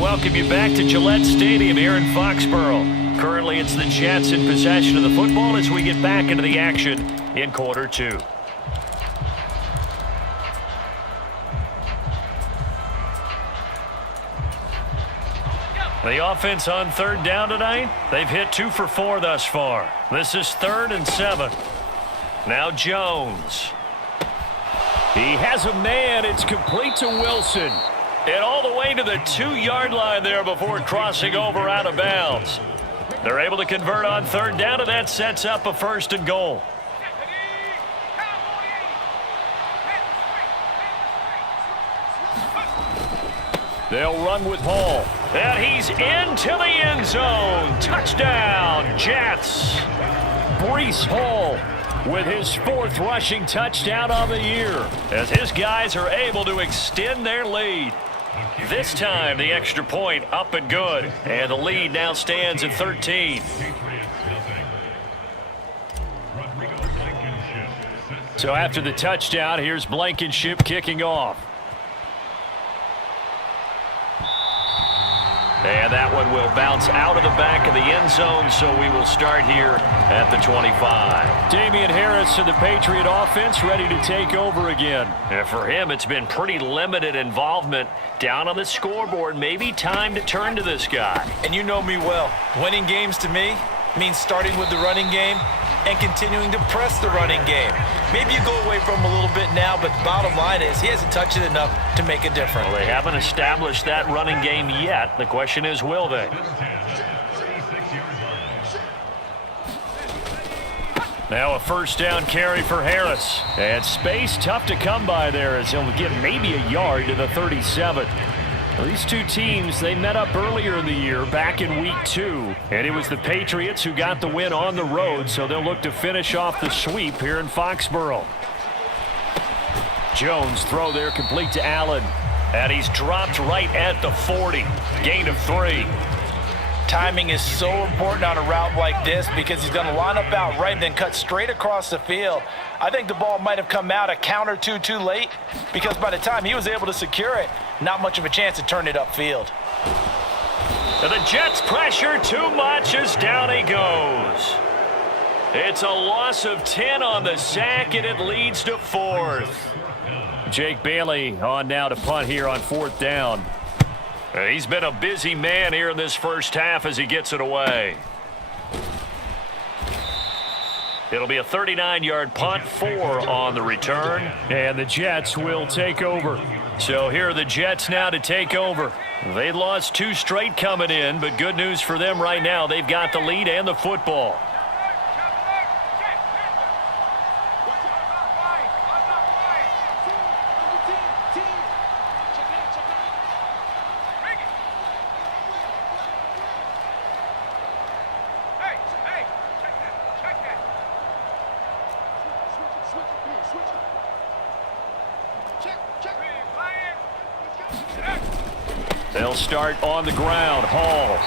welcome you back to Gillette Stadium here in Foxborough. Currently, it's the Jets in possession of the football as we get back into the action in quarter two. The offense on third down tonight, they've hit 2 for 4 thus far. This is 3rd and 7. Now Jones. He has a man. It's complete to Wilson. And all the way to the 2-yard line there before crossing over out of bounds. They're able to convert on third down, and that sets up a 1st and goal. They'll run with Hall. And he's into the end zone. Touchdown, Jets. Breece Hall with his 4th rushing touchdown on the year as his guys are able to extend their lead. This time, the extra point up and good. And the lead now stands at 13. So after the touchdown, here's Blankenship kicking off. And that one will bounce out of the back of the end zone, so we will start here at the 25. Damian Harris and the Patriot offense ready to take over again. And for him, it's been pretty limited involvement down on the scoreboard. Maybe time to turn to this guy. And you know me well. Winning games to me means starting with the running game and continuing to press the running game. Maybe you go away from him a little bit now, but the bottom line is he hasn't touched it enough to make a difference. Well, they haven't established that running game yet. The question is, will they? Now a 1st down carry for Harris. And space tough to come by there as he'll get maybe a yard to the 37. Well, these two teams, they met up earlier in the year back in week 2. And it was the Patriots who got the win on the road, so they'll look to finish off the sweep here in Foxborough. Jones throw there complete to Allen. And he's dropped right at the 40. Gain of 3. Timing is so important on a route like this because he's going to line up out right and then cut straight across the field. I think the ball might have come out a count or two too late because by the time he was able to secure it, not much of a chance to turn it upfield. The Jets pressure too much as down he goes. It's a loss of 10 on the sack, and it leads to 4th. Jake Bailey on now to punt here on 4th down. He's been a busy man here in this first half as he gets it away. It'll be a 39-yard punt, 4 on the return. And the Jets will take over. So here are the Jets now to take over. They lost 2 straight coming in, but good news for them right now. They've got the lead and the football. They'll start on the ground. Hall.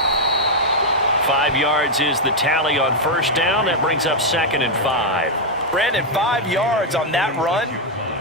5 yards is the tally on 1st down. That brings up 2nd and 5. Brandon, 5 yards on that run.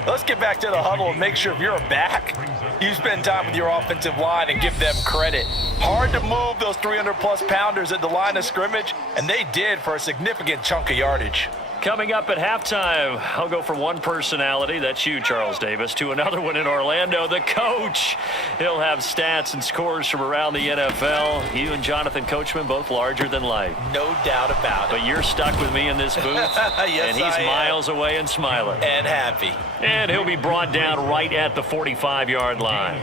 Let's get back to the huddle and make sure if you're a back, you spend time with your offensive line and give them credit. Hard to move those 300-plus pounders at the line of scrimmage, and they did for a significant chunk of yardage. Coming up at halftime, I'll go from one personality, that's you, Charles Davis, to another one in Orlando, the coach. He'll have stats and scores from around the NFL. You and Jonathan Coachman, both larger than life. No doubt about it. But you're stuck with me in this booth, yes, and he's miles away and smiling. And happy. And he'll be brought down right at the 45-yard line.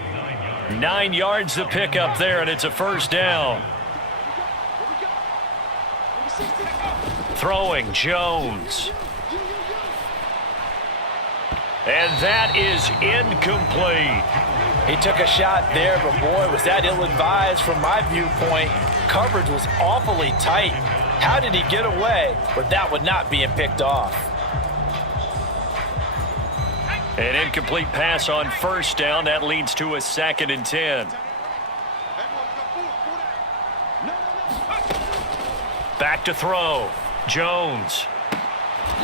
9 yards to pick up there, and it's a 1st down. Throwing, Jones. And that is incomplete. He took a shot there, but boy, was that ill-advised from my viewpoint. Coverage was awfully tight. How did he get away with that one not being picked off? An incomplete pass on 1st down. That leads to a 2nd and 10. Back to throw. Jones.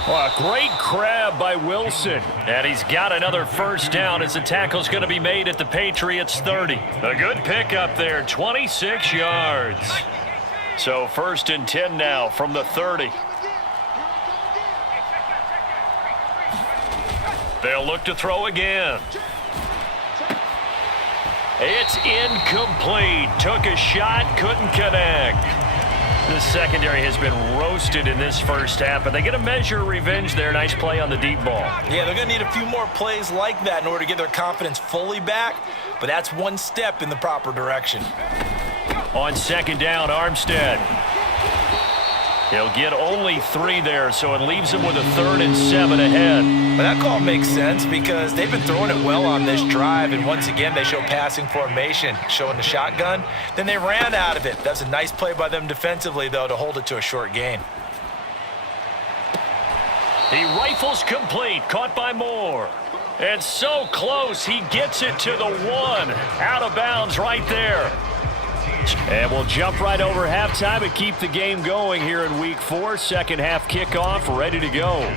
Well, a great grab by Wilson. And he's got another first down as the tackle's going to be made at the Patriots 30. A good pickup there, 26 yards. So 1st and 10 now from the 30. They'll look to throw again. It's incomplete. Took a shot, couldn't connect. The secondary has been roasted in this first half, but they get a measure of revenge there. Nice play on the deep ball. Yeah, they're going to need a few more plays like that in order to get their confidence fully back, but that's one step in the proper direction. On 2nd down, Armstead. He'll get only 3 there, so it leaves him with a 3rd and 7 ahead. But that call makes sense because they've been throwing it well on this drive, and once again they show passing formation, showing the shotgun. Then they ran out of it. That's a nice play by them defensively, though, to hold it to a short gain. He rifles complete, caught by Moore. And so close, he gets it to the 1. Out of bounds right there. And we'll jump right over halftime and keep the game going here in Week 4. Second half kickoff, ready to go.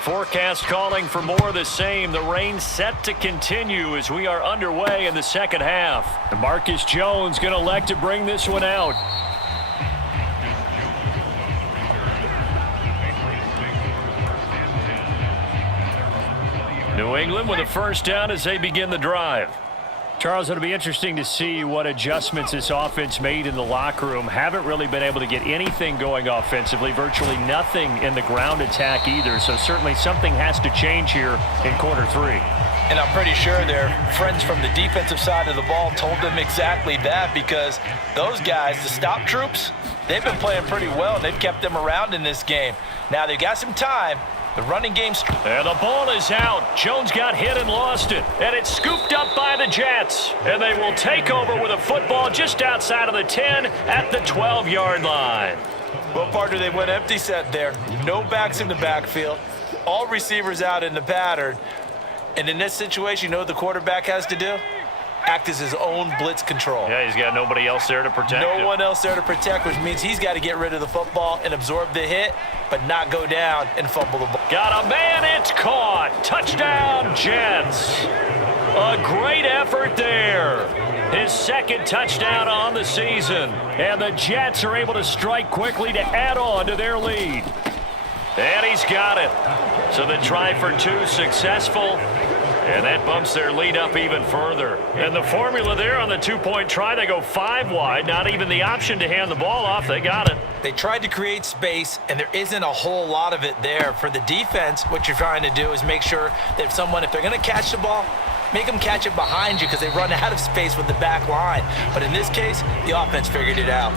Forecast calling for more of the same. The rain set to continue as we are underway in the second half. Marcus Jones going to elect to bring this one out. New England with a first down as they begin the drive. Charles, it'll be interesting to see what adjustments this offense made in the locker room. Haven't really been able to get anything going offensively, virtually nothing in the ground attack either. So certainly something has to change here in quarter 3. And I'm pretty sure their friends from the defensive side of the ball told them exactly that, because those guys, the stop troops, they've been playing pretty well, and they've kept them around in this game. Now they've got some time. The running game's... And the ball is out. Jones got hit and lost it. And it's scooped up by the Jets. And they will take over with a football just outside of the 10 at the 12-yard line. Well, partner, they went empty set there. No backs in the backfield. All receivers out in the pattern. And in this situation, you know what the quarterback has to do? Act as his own blitz control. Yeah, he's got nobody else there to protect him. No one else there to protect, which means he's got to get rid of the football and absorb the hit, but not go down and fumble the ball. Got a man, it's caught. Touchdown, Jets. A great effort there. His second touchdown on the season. And the Jets are able to strike quickly to add on to their lead. And he's got it. So the try for 2 successful. And that bumps their lead up even further. And the formula there on the 2-point try, they go 5 wide. Not even the option to hand the ball off. They got it. They tried to create space, and there isn't a whole lot of it there. For the defense, what you're trying to do is make sure that if they're going to catch the ball, make them catch it behind you because they run out of space with the back line. But in this case, the offense figured it out.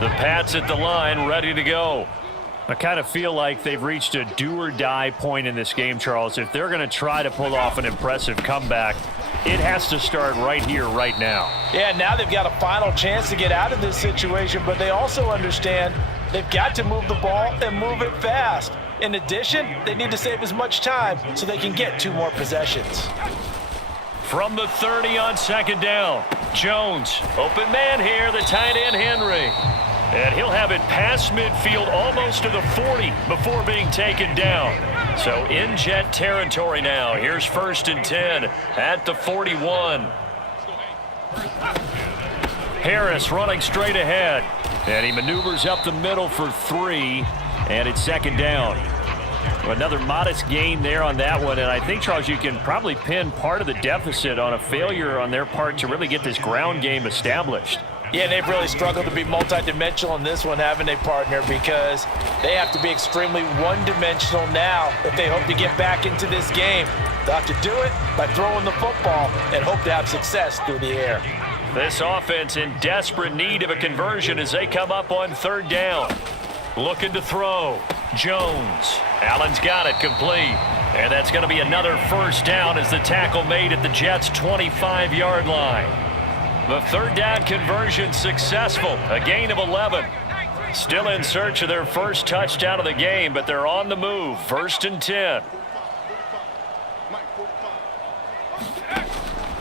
The Pats at the line, ready to go. I kind of feel like they've reached a do-or-die point in this game, Charles. If they're going to try to pull off an impressive comeback, it has to start right here, right now. Yeah, now they've got a final chance to get out of this situation, but they also understand they've got to move the ball and move it fast. In addition, they need to save as much time so they can get 2 more possessions. From the 30 on 2nd down, Jones, open man here, the tight end Henry. And he'll have it past midfield almost to the 40 before being taken down. So in Jet territory now. Here's 1st and 10 at the 41. Harris running straight ahead. And he maneuvers up the middle for 3. And it's 2nd down. Another modest gain there on that one. And I think, Charles, you can probably pin part of the deficit on a failure on their part to really get this ground game established. Yeah, they've really struggled to be multidimensional in this one, haven't they, partner? Because they have to be extremely one-dimensional now if they hope to get back into this game. They'll have to do it by throwing the football and hope to have success through the air. This offense in desperate need of a conversion as they come up on 3rd down. Looking to throw. Jones. Allen's got it complete. And that's going to be another 1st down as the tackle made at the Jets' 25-yard line. The 3rd down conversion successful, a gain of 11. Still in search of their first touchdown of the game, but they're on the move. 1st and 10.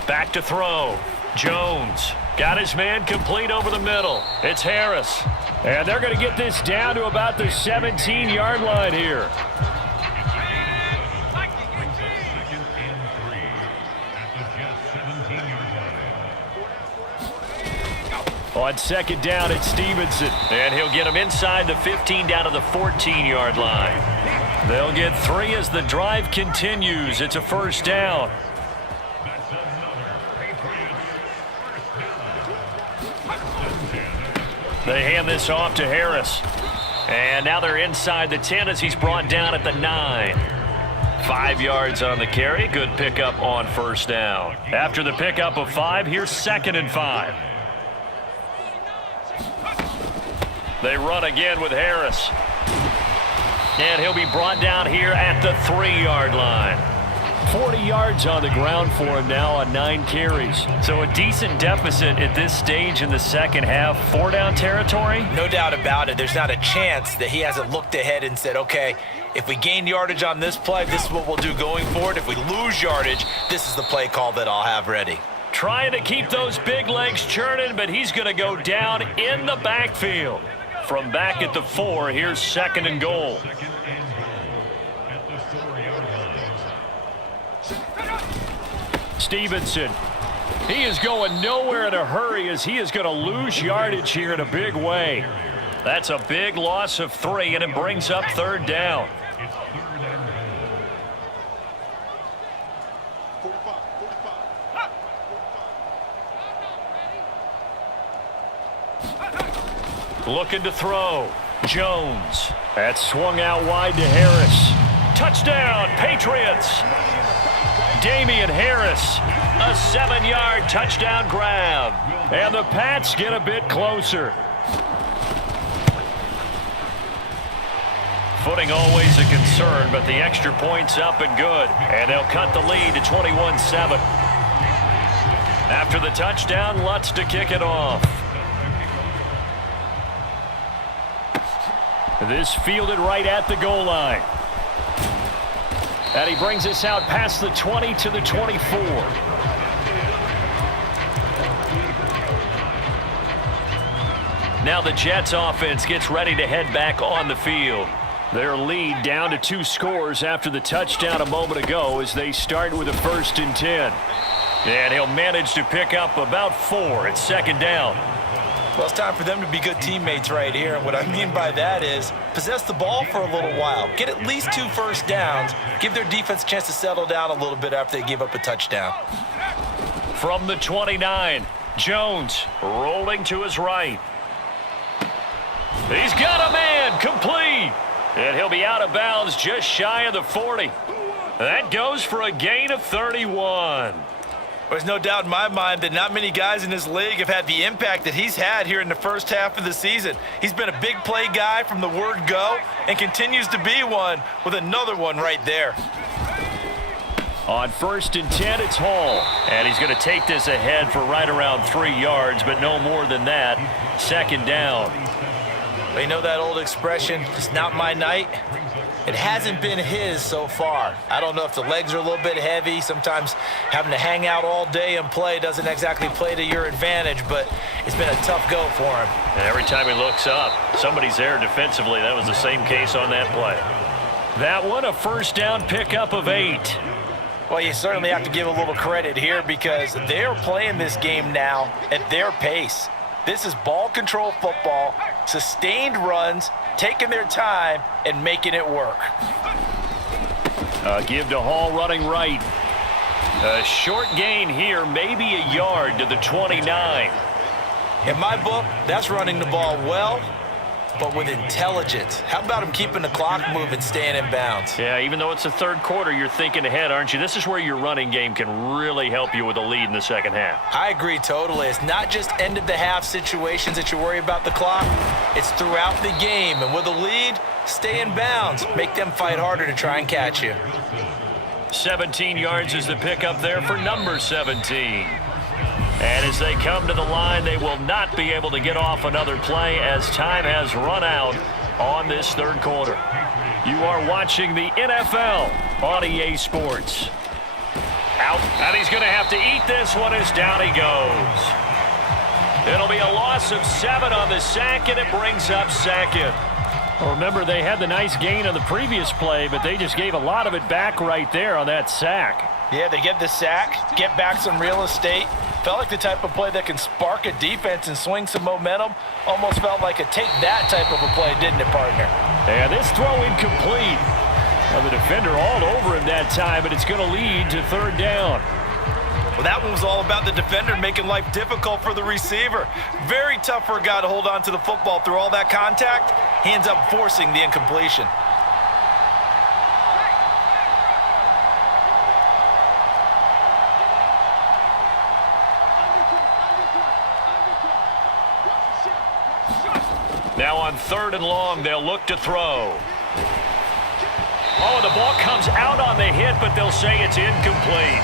Back to throw. Jones Got his man complete over the middle. It's Harris. And they're going to get this down to about the 17-yard line here. On second down, it's Stevenson. And he'll get him inside the 15 down to the 14-yard line. They'll get 3 as the drive continues. It's a first down. They hand this off to Harris. And now they're inside the 10 as he's brought down at the 9. 5 yards on the carry. Good pickup on first down. After the pickup of 5, here's 2nd and 5. They run again with Harris. And he'll be brought down here at the 3-yard line. 40 yards on the ground for him now on 9 carries. So a decent deficit at this stage in the second half. 4-down territory? No doubt about it. There's not a chance that he hasn't looked ahead and said, okay, if we gain yardage on this play, this is what we'll do going forward. If we lose yardage, this is the play call that I'll have ready. Trying to keep those big legs churning, but he's going to go down in the backfield. From back at the 4, here's 2nd and goal. Stevenson. He is going nowhere in a hurry as he is going to lose yardage here in a big way. That's a big loss of 3, and it brings up 3rd down. Looking to throw. Jones. That swung out wide to Harris. Touchdown, Patriots. Damian Harris, a 7-yard touchdown grab. And the Pats get a bit closer. Footing always a concern, but the extra point's up and good. And they'll cut the lead to 21-7. After the touchdown, Lutz to kick it off. This fielded right at the goal line. And he brings us out past the 20 to the 24. Now the Jets offense gets ready to head back on the field. Their lead down to 2 scores after the touchdown a moment ago as they start with a 1st and 10. And he'll manage to pick up about 4 at 2nd down. Well, it's time for them to be good teammates right here. And what I mean by that is possess the ball for a little while. Get at least 2 first downs. Give their defense a chance to settle down a little bit after they give up a touchdown. From the 29, Jones rolling to his right. He's got a man complete. And he'll be out of bounds just shy of the 40. That goes for a gain of 31. There's no doubt in my mind that not many guys in this league have had the impact that he's had here in the first half of the season. He's been a big play guy from the word go and continues to be one with another one right there. On 1st and 10, it's Hall. And he's going to take this ahead for right around 3 yards, but no more than that. 2nd down. Well, you know that old expression, it's not my night? It hasn't been his so far. I don't know if the legs are a little bit heavy. Sometimes having to hang out all day and play doesn't exactly play to your advantage, but it's been a tough go for him. And every time he looks up, somebody's there defensively. That was the same case on that play. That one, a 1st down pickup of 8. Well, you certainly have to give a little credit here because they're playing this game now at their pace. This is ball control football, sustained runs, taking their time and making it work. Give to Hall running right. A short gain here, maybe a yard to the 29. In my book, that's running the ball well, but with intelligence. How about him keeping the clock moving, staying in bounds? Yeah, even though it's the 3rd quarter, you're thinking ahead, aren't you? This is where your running game can really help you with a lead in the second half. I agree totally. It's not just end of the half situations that you worry about the clock. It's throughout the game. And with a lead, stay in bounds. Make them fight harder to try and catch you. 17 yards is the pickup there for number 17. And as they come to the line, they will not be able to get off another play as time has run out on this 3rd quarter. You are watching the NFL on EA Sports. Out, and he's going to have to eat this one as down he goes. It'll be a loss of 7 on the sack, and it brings up second. Well, remember, they had the nice gain on the previous play, but they just gave a lot of it back right there on that sack. Yeah, they get the sack, get back some real estate. Felt like the type of play that can spark a defense and swing some momentum. Almost felt like a take-that type of a play, didn't it, partner? And this throw incomplete. Well, the defender all over him that time, but it's going to lead to third down. Well, that one was all about the defender making life difficult for the receiver. Very tough for a guy to hold on to the football through all that contact. He ends up forcing the incompletion. Now on 3rd and long, they'll look to throw. Oh, and the ball comes out on the hit, but they'll say it's incomplete.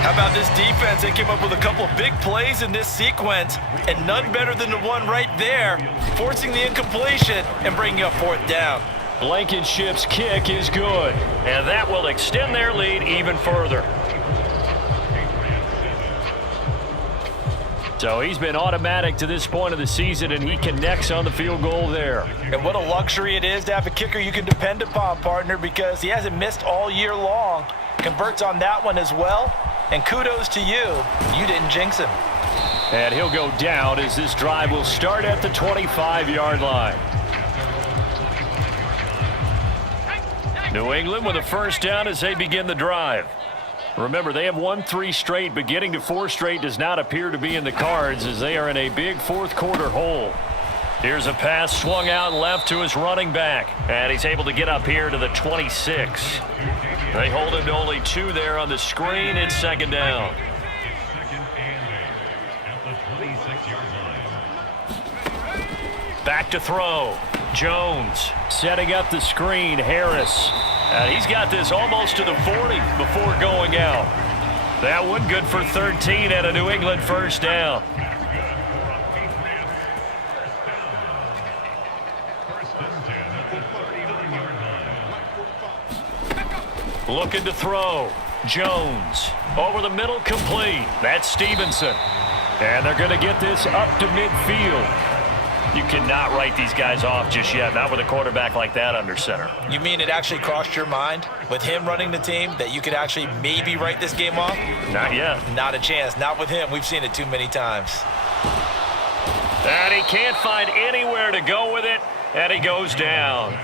How about this defense? They came up with a couple of big plays in this sequence, and none better than the one right there, forcing the incompletion and bringing up 4th down. Blankenship's kick is good, and that will extend their lead even further. So he's been automatic to this point of the season, and he connects on the field goal there. And what a luxury it is to have a kicker you can depend upon, partner, because he hasn't missed all year long. Converts on that one as well. And kudos to you. You didn't jinx him. And he'll go down as this drive will start at the 25-yard line. New England with a first down as they begin the drive. Remember, they have won 3 straight, but getting to 4 straight does not appear to be in the cards as they are in a big fourth-quarter hole. Here's a pass swung out left to his running back, and he's able to get up here to the 26. They hold him to only 2 there on the screen. It's 2nd down. Back to throw. Jones setting up the screen. Harris. And he's got this almost to the 40 before going out. That one good for 13 and a New England first down. Looking to throw. Jones. Over the middle, complete. That's Stevenson. And they're going to get this up to midfield. You cannot write these guys off just yet, not with a quarterback like that under center. You mean it actually crossed your mind with him running the team that you could actually maybe write this game off? Not yet. Not a chance. Not with him. We've seen it too many times. And he can't find anywhere to go with it, and he goes down.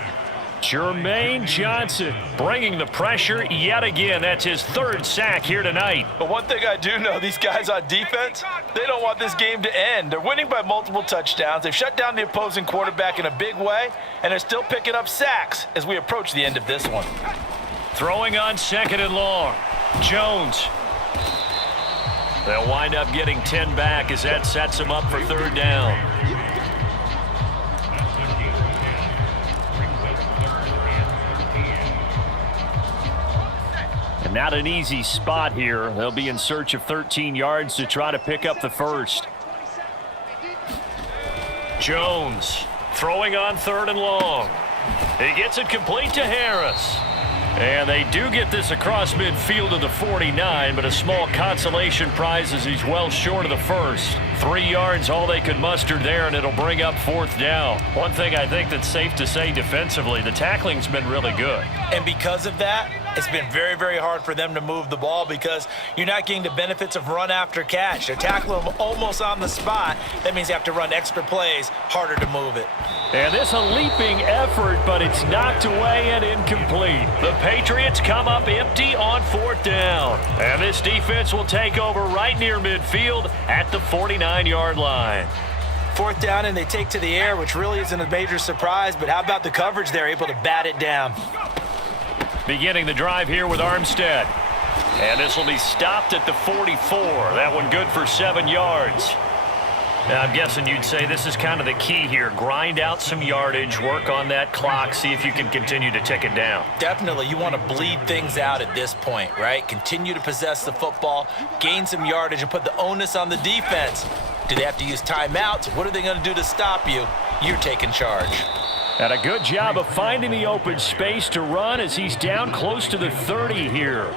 Jermaine Johnson bringing the pressure yet again. That's his 3rd sack here tonight. But one thing I do know, these guys on defense, they don't want this game to end. They're winning by multiple touchdowns. They've shut down the opposing quarterback in a big way, and they're still picking up sacks as we approach the end of this one. Throwing on 2nd and long. Jones. They'll wind up getting 10 back as that sets them up for 3rd down. And not an easy spot here. They'll be in search of 13 yards to try to pick up the first. Jones throwing on 3rd and long. He gets it complete to Harris. And they do get this across midfield to the 49, but a small consolation prize as he's well short of the first. 3 yards, all they could muster there, and it'll bring up 4th down. One thing I think that's safe to say defensively, the tackling's been really good. And because of that, it's been very, very hard for them to move the ball because you're not getting the benefits of run after catch. They're tackling them almost on the spot. That means you have to run extra plays, harder to move it. And this a leaping effort, but it's knocked away and incomplete. The Patriots come up empty on 4th down. And this defense will take over right near midfield at the 49-yard line. 4th down, and they take to the air, which really isn't a major surprise, but how about the coverage there, able to bat it down? Beginning the drive here with Armstead. And this will be stopped at the 44. That one good for 7 yards. Now, I'm guessing you'd say this is kind of the key here. Grind out some yardage, work on that clock, see if you can continue to tick it down. Definitely. You want to bleed things out at this point, right? Continue to possess the football, gain some yardage, and put the onus on the defense. Do they have to use timeouts? What are they going to do to stop you? You're taking charge. And a good job of finding the open space to run as he's down close to the 30 here.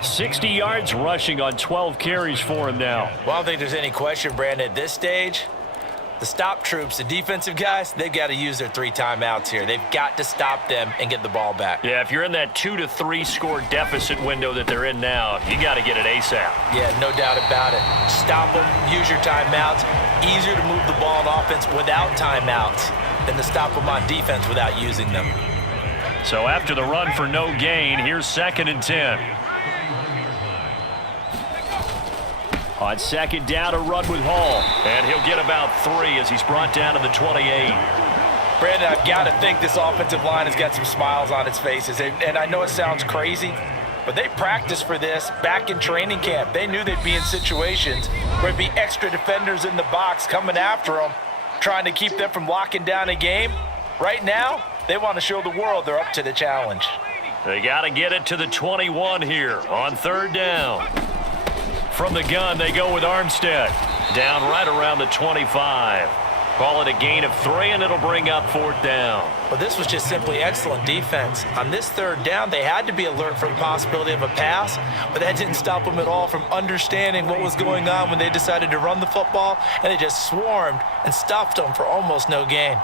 60 yards rushing on 12 carries for him now. Well, I don't think there's any question, Brandon, at this stage. The stop troops, the defensive guys, they've got to use their 3 timeouts here. They've got to stop them and get the ball back. Yeah, if you're in that 2 to 3 score deficit window that they're in now, you got to get it ASAP. Yeah, no doubt about it. Stop them, use your timeouts. Easier to move the ball on offense without timeouts than to stop them on defense without using them. So after the run for no gain, here's 2nd and 10. On 2nd down, a run with Hall. And he'll get about 3 as he's brought down to the 28. Brandon, I've got to think this offensive line has got some smiles on its faces. And I know it sounds crazy, but they practiced for this back in training camp. They knew they'd be in situations where there'd be extra defenders in the box coming after them, trying to keep them from locking down a game. Right now, they want to show the world they're up to the challenge. They got to get it to the 21 here on 3rd down. From the gun, they go with Armstead. Down right around the 25. Call it a gain of 3, and it'll bring up 4th down. Well, this was just simply excellent defense. On this 3rd down, they had to be alert for the possibility of a pass, but that didn't stop them at all from understanding what was going on when they decided to run the football, and they just swarmed and stuffed them for almost no gain.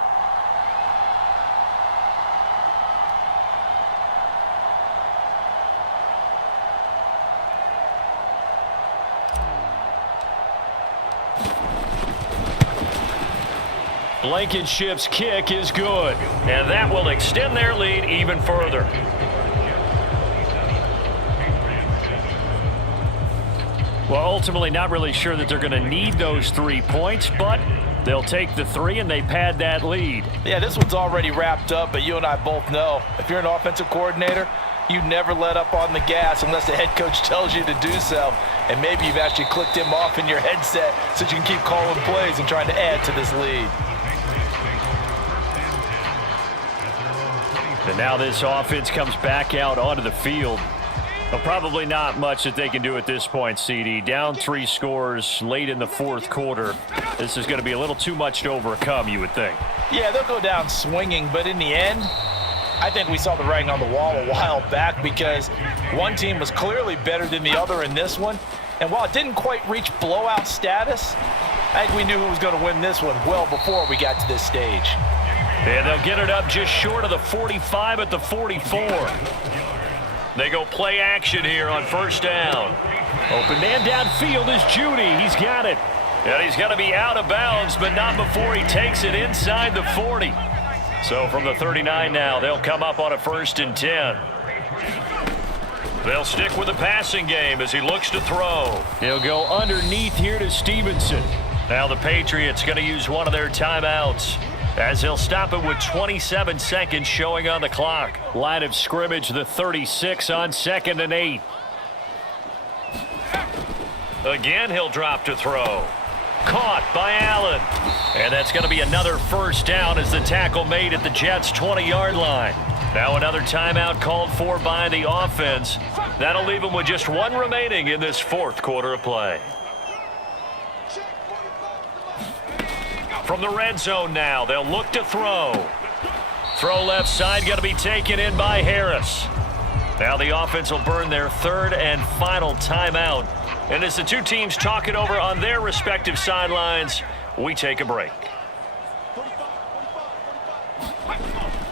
Blankenship's kick is good, and that will extend their lead even further. Well, ultimately not really sure that they're going to need those 3 points, but they'll take the 3 and they pad that lead. Yeah, this one's already wrapped up, but you and I both know if you're an offensive coordinator, you never let up on the gas unless the head coach tells you to do so. And maybe you've actually clicked him off in your headset so you can keep calling plays and trying to add to this lead. And now this offense comes back out onto the field. Well, probably not much that they can do at this point, CD. Down 3 scores late in the 4th quarter. This is going to be a little too much to overcome, you would think. Yeah, they'll go down swinging, but in the end, I think we saw the writing on the wall a while back because one team was clearly better than the other in this one. And while it didn't quite reach blowout status, I think we knew who was going to win this one well before we got to this stage. And they'll get it up just short of the 45 at the 44. They go play action here on 1st down. Open man downfield is Judy. He's got it. And he's going to be out of bounds, but not before he takes it inside the 40. So from the 39 now, they'll come up on a 1st and 10. They'll stick with the passing game as he looks to throw. He'll go underneath here to Stevenson. Now the Patriots going to use one of their timeouts, as he'll stop it with 27 seconds showing on the clock. Line of scrimmage, the 36 on 2nd and 8. Again, he'll drop to throw. Caught by Allen. And that's going to be another 1st down as the tackle made at the Jets' 20-yard line. Now another timeout called for by the offense. That'll leave them with just 1 remaining in this 4th quarter of play. From the red zone now, they'll look to throw. Throw left side, going to be taken in by Harris. Now the offense will burn their 3rd and final timeout. And as the 2 teams talk it over on their respective sidelines, we take a break.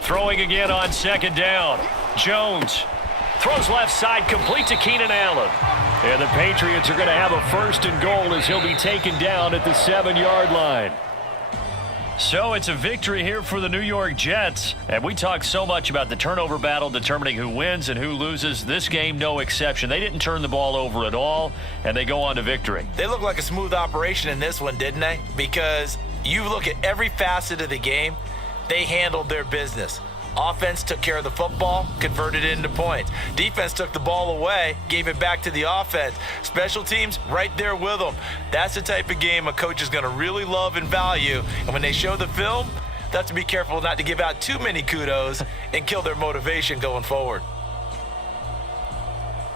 Throwing again on 2nd down. Jones throws left side, complete to Keenan Allen. And the Patriots are going to have a 1st and goal as he'll be taken down at the 7-yard line. So it's a victory here for the New York Jets. And we talk so much about the turnover battle determining who wins and who loses. This game, no exception. They didn't turn the ball over at all, and they go on to victory. They look like a smooth operation in this one, didn't they? Because you look at every facet of the game, they handled their business. Offense took care of the football, converted it into points. Defense took the ball away, gave it back to the offense. Special teams, right there with them. That's the type of game a coach is going to really love and value. And when they show the film, they have to be careful not to give out too many kudos and kill their motivation going forward.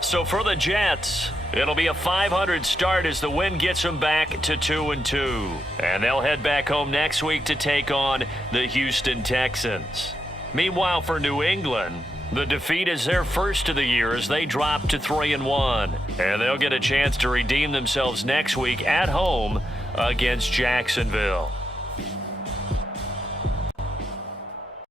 So for the Jets, it'll be a 500 start as the win gets them back to 2-2. And they'll head back home next week to take on the Houston Texans. Meanwhile, for New England, The defeat is their first of the year as they drop to 3-1. And they'll get a chance to redeem themselves next week at home against Jacksonville.